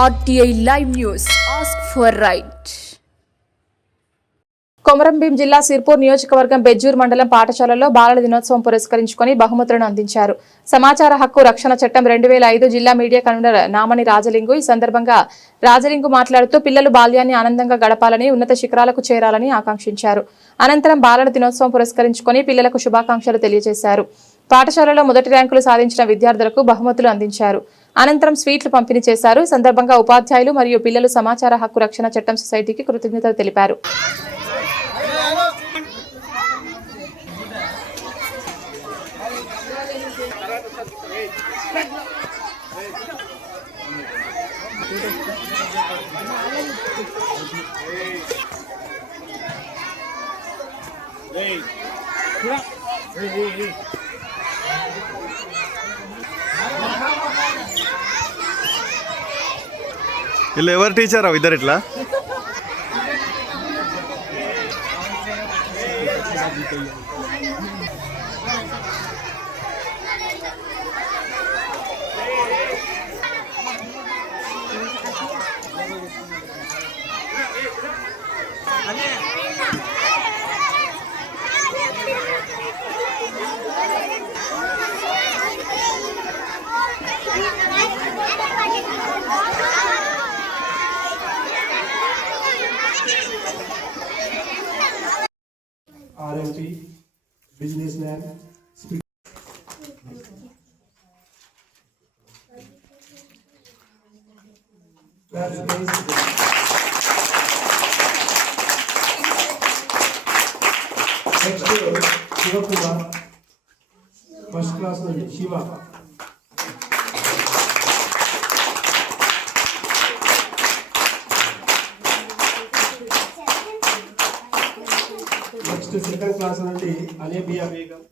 RTI Live News. Ask for right. Komaram Bheem జిల్లా సిర్పూర్ నియోజకవర్గం బెజ్జూర్ మండలం పాఠశాలలో బాలల దినోత్సవం పురస్కరించుకొని బహుమతులను అందించారు. సమాచార హక్కు రక్షణ చట్టం 2005 జిల్లా మీడియా కన్వీనర్ నామని రాజలింగు ఈ సందర్భంగా రాజలింగు మాట్లాడుతూ పిల్లలు బాల్యాన్ని ఆనందంగా గడపాలని, ఉన్నత శిఖరాలకు చేరాలని ఆకాంక్షించారు. అనంతరం బాలల దినోత్సవం పురస్కరించుకొని పిల్లలకు శుభాకాంక్షలు తెలియజేశారు. పాఠశాలలో మొదటి ర్యాంకులు సాధించిన విద్యార్థులకు బహుమతులు అందించారు. అనంతరం స్వీట్లు పంపిణీ చేశారు. ఈ సందర్భంగా ఉపాధ్యాయులు మరియు పిల్లలు సమాచార హక్కు రక్షణ చట్టం సొసైటీకి కృతజ్ఞతలు తెలిపారు. వీళ్ళు ఎవరు టీచరా ఇద్దరు ఇట్లా? RMT, businessman, speaker. That's nice. Next, Shiva Kumar, first class Shiva. Next, second class Anebia Begum.